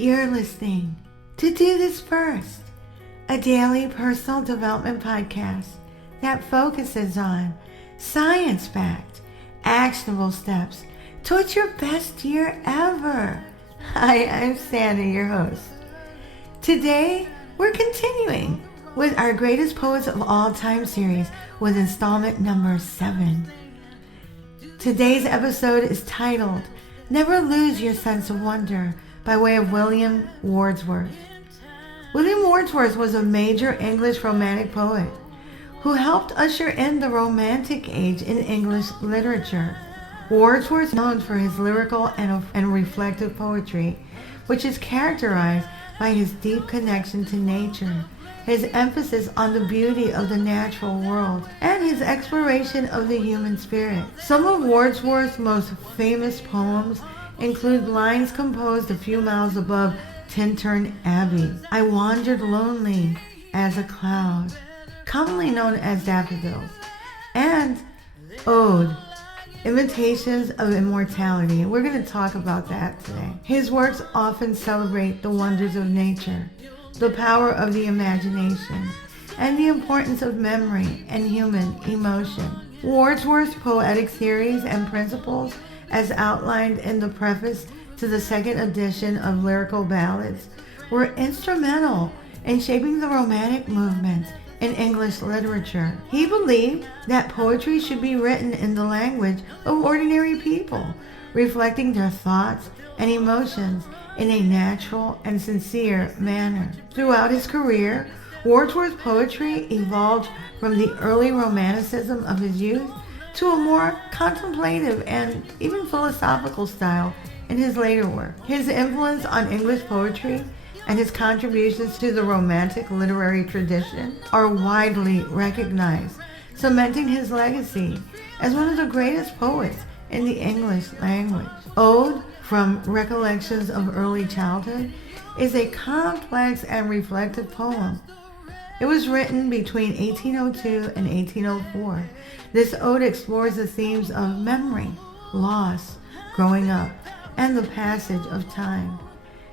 You're listening to Do This First, a daily personal development podcast that focuses on science-backed, actionable steps towards your best year ever. Hi, I'm Sandy, your host. Today, we're continuing with our Greatest Poets of All Time series with installment number 7. Today's episode is titled, Never Lose Your Sense of Wonder, by way of William Wordsworth. William Wordsworth was a major English romantic poet who helped usher in the Romantic Age in English literature. Wordsworth is known for his lyrical and reflective poetry, which is characterized by his deep connection to nature, his emphasis on the beauty of the natural world, and his exploration of the human spirit. Some of Wordsworth's most famous poems include lines composed a few miles above Tintern Abbey. I wandered lonely as a cloud, commonly known as Daffodils, and Ode, Intimations of Immortality. We're going to talk about that today. His works often celebrate the wonders of nature, the power of the imagination, and the importance of memory and human emotion. Wordsworth's poetic theories and principles, as outlined in the preface to the second edition of Lyrical Ballads, were instrumental in shaping the Romantic movement in English literature. He believed that poetry should be written in the language of ordinary people, reflecting their thoughts and emotions in a natural and sincere manner. Throughout his career, Wordsworth's poetry evolved from the early romanticism of his youth to a more contemplative and even philosophical style in his later work. His influence on English poetry and his contributions to the Romantic literary tradition are widely recognized, cementing his legacy as one of the greatest poets in the English language. Ode, from Recollections of Early Childhood, is a complex and reflective poem. It was written between 1802 and 1804. This ode explores the themes of memory, loss, growing up, and the passage of time.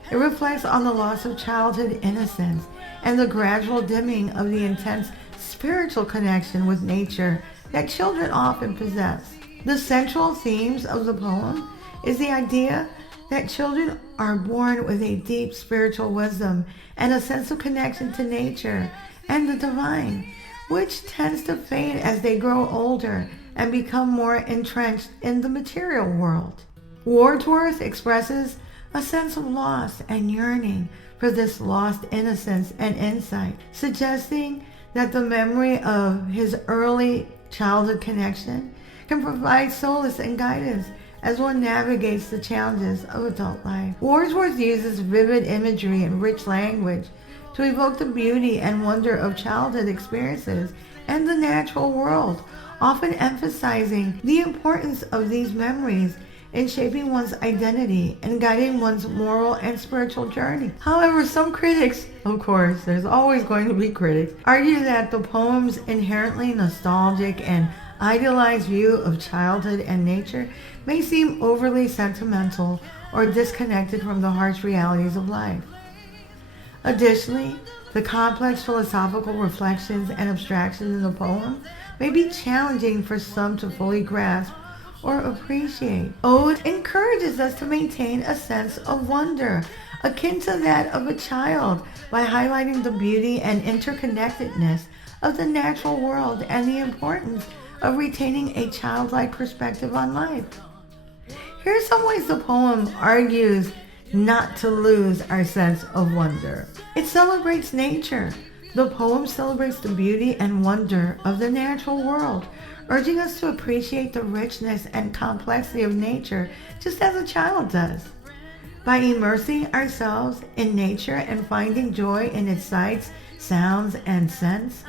It reflects on the loss of childhood innocence and the gradual dimming of the intense spiritual connection with nature that children often possess. The central themes of the poem is the idea that children are born with a deep spiritual wisdom and a sense of connection to nature and the divine, which tends to fade as they grow older and become more entrenched in the material world. Wordsworth expresses a sense of loss and yearning for this lost innocence and insight, suggesting that the memory of his early childhood connection can provide solace and guidance as one navigates the challenges of adult life. Wordsworth uses vivid imagery and rich language to evoke the beauty and wonder of childhood experiences and the natural world, often emphasizing the importance of these memories in shaping one's identity and guiding one's moral and spiritual journey. However, some critics, of course, there's always going to be critics, argue that the poem's inherently nostalgic and idealized view of childhood and nature may seem overly sentimental or disconnected from the harsh realities of life. Additionally, the complex philosophical reflections and abstractions in the poem may be challenging for some to fully grasp or appreciate. Ode encourages us to maintain a sense of wonder, akin to that of a child, by highlighting the beauty and interconnectedness of the natural world and the importance of retaining a childlike perspective on life. Here are some ways the poem argues not to lose our sense of wonder. It celebrates nature. The poem celebrates the beauty and wonder of the natural world, urging us to appreciate the richness and complexity of nature just as a child does. By immersing ourselves in nature and finding joy in its sights, sounds, and scents,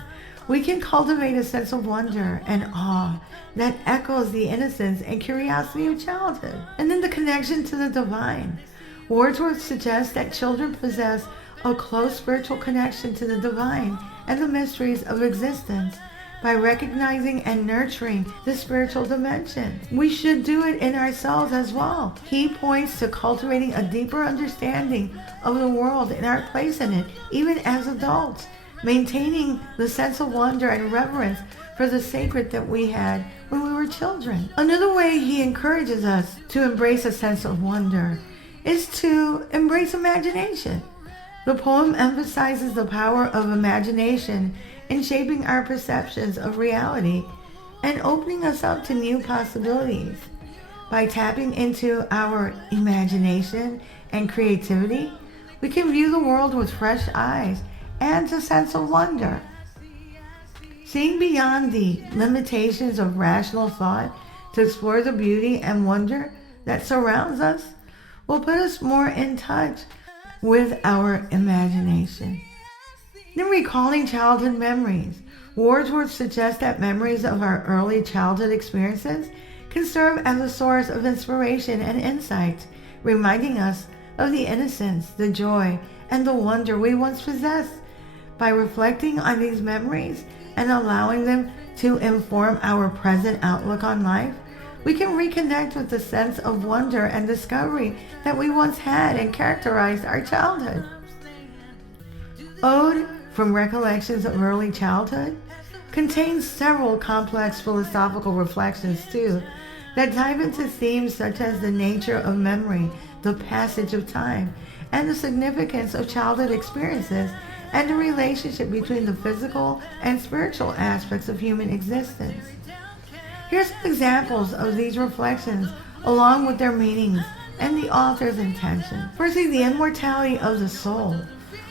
we can cultivate a sense of wonder and awe that echoes the innocence and curiosity of childhood. And then the connection to the divine. Wordsworth suggests that children possess a close spiritual connection to the divine and the mysteries of existence, by recognizing and nurturing the spiritual dimension. We should do it in ourselves as well. He points to cultivating a deeper understanding of the world and our place in it, even as adults, maintaining the sense of wonder and reverence for the sacred that we had when we were children. Another way he encourages us to embrace a sense of wonder is to embrace imagination. The poem emphasizes the power of imagination in shaping our perceptions of reality and opening us up to new possibilities. By tapping into our imagination and creativity, we can view the world with fresh eyes and a sense of wonder. Seeing beyond the limitations of rational thought to explore the beauty and wonder that surrounds us will put us more in touch with our imagination. In recalling childhood memories, Wordsworth suggests that memories of our early childhood experiences can serve as a source of inspiration and insight, reminding us of the innocence, the joy, and the wonder we once possessed. By reflecting on these memories and allowing them to inform our present outlook on life, we can reconnect with the sense of wonder and discovery that we once had and characterized our childhood. Ode from Recollections of Early Childhood contains several complex philosophical reflections too that dive into themes such as the nature of memory, the passage of time, and the significance of childhood experiences and the relationship between the physical and spiritual aspects of human existence. Here's some examples of these reflections along with their meanings and the author's intention. Firstly, the immortality of the soul.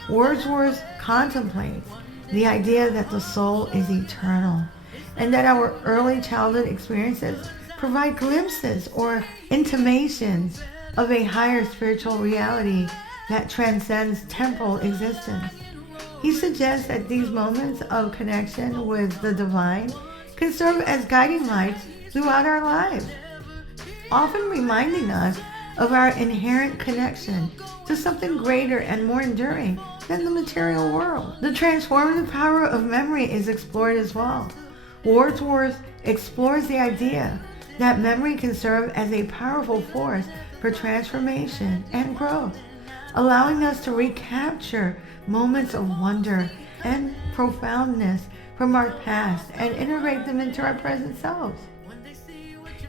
Wordsworth contemplates the idea that the soul is eternal and that our early childhood experiences provide glimpses or intimations of a higher spiritual reality that transcends temporal existence. He suggests that these moments of connection with the divine can serve as guiding lights throughout our lives, often reminding us of our inherent connection to something greater and more enduring than the material world. The transformative power of memory is explored as well. Wordsworth explores the idea that memory can serve as a powerful force for transformation and growth, allowing us to recapture moments of wonder and profoundness from our past and integrate them into our present selves.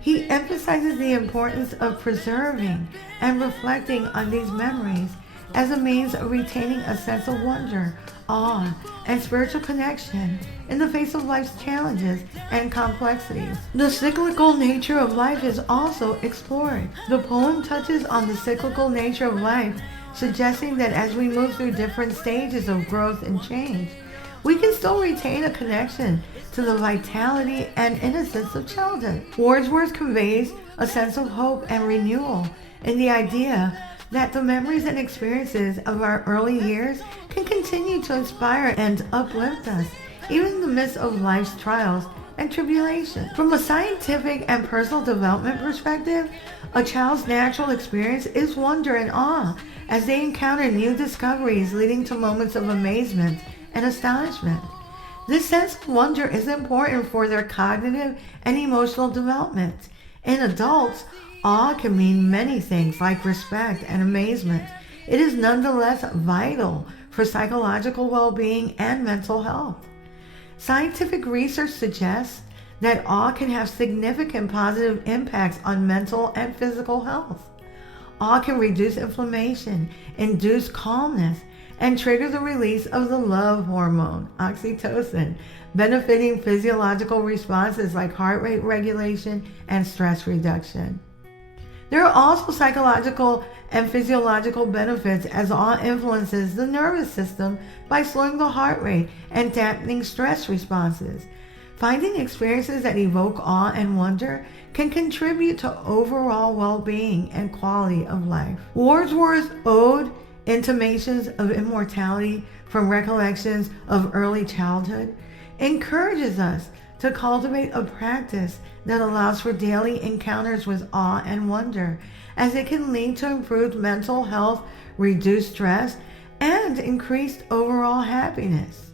He emphasizes the importance of preserving and reflecting on these memories as a means of retaining a sense of wonder, awe, and spiritual connection in the face of life's challenges and complexities. The cyclical nature of life is also explored. The poem touches on the cyclical nature of life, suggesting that as we move through different stages of growth and change, we can still retain a connection to the vitality and innocence of childhood. Wordsworth conveys a sense of hope and renewal in the idea that the memories and experiences of our early years can continue to inspire and uplift us, even in the midst of life's trials and tribulations. From a scientific and personal development perspective, a child's natural experience is wonder and awe as they encounter new discoveries leading to moments of amazement and astonishment. This sense of wonder is important for their cognitive and emotional development. In adults, awe can mean many things like respect and amazement. It is nonetheless vital for psychological well-being and mental health. Scientific research suggests that awe can have significant positive impacts on mental and physical health. Awe can reduce inflammation, induce calmness, and trigger the release of the love hormone, oxytocin, benefiting physiological responses like heart rate regulation and stress reduction. There are also psychological and physiological benefits as awe influences the nervous system by slowing the heart rate and dampening stress responses. Finding experiences that evoke awe and wonder can contribute to overall well-being and quality of life. Wordsworth's ode, Intimations of Immortality from Recollections of Early Childhood, encourages us to cultivate a practice that allows for daily encounters with awe and wonder, as it can lead to improved mental health, reduced stress, and increased overall happiness.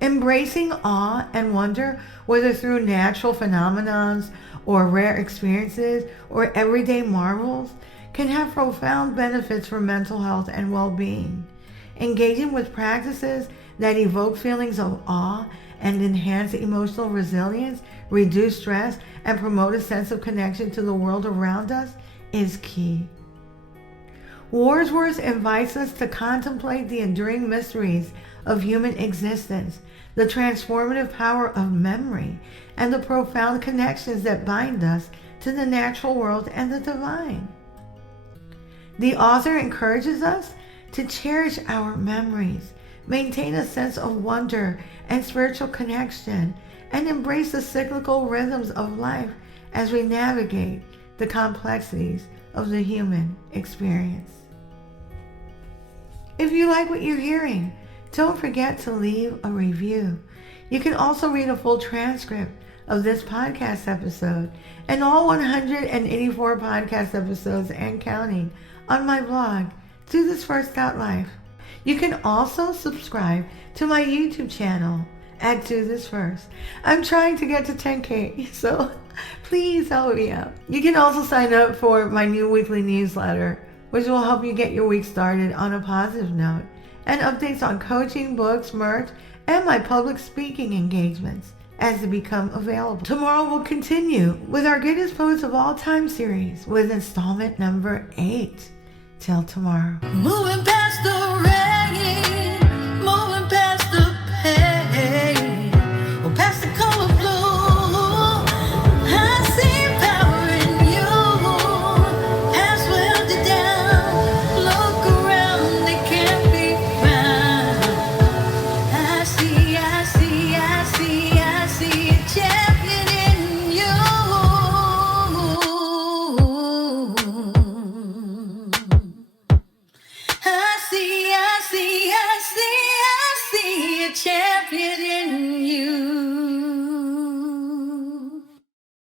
Embracing awe and wonder, whether through natural phenomena or rare experiences or everyday marvels, can have profound benefits for mental health and well-being. Engaging with practices that evoke feelings of awe and enhance emotional resilience, reduce stress, and promote a sense of connection to the world around us is key. Wordsworth invites us to contemplate the enduring mysteries of human existence, the transformative power of memory, and the profound connections that bind us to the natural world and the divine. The author encourages us to cherish our memories, maintain a sense of wonder and spiritual connection, and embrace the cyclical rhythms of life as we navigate the complexities of the human experience. If you like what you're hearing, don't forget to leave a review. You can also read a full transcript of this podcast episode and all 184 podcast episodes and counting on my blog, DoThisFirst.life. You can also subscribe to my YouTube channel at Do This First. I'm trying to get to 10K, so please help me out. You can also sign up for my new weekly newsletter, which will help you get your week started on a positive note, and updates on coaching, books, merch, and my public speaking engagements as they become available. Tomorrow we'll continue with our Greatest Poets of All Time series with installment number 8. Till tomorrow. Moving past the rain, moving past the pain, or past the color blue. I see power in you. Past where you down. Look around, they can't be found. I see a champion in you. I see a champion.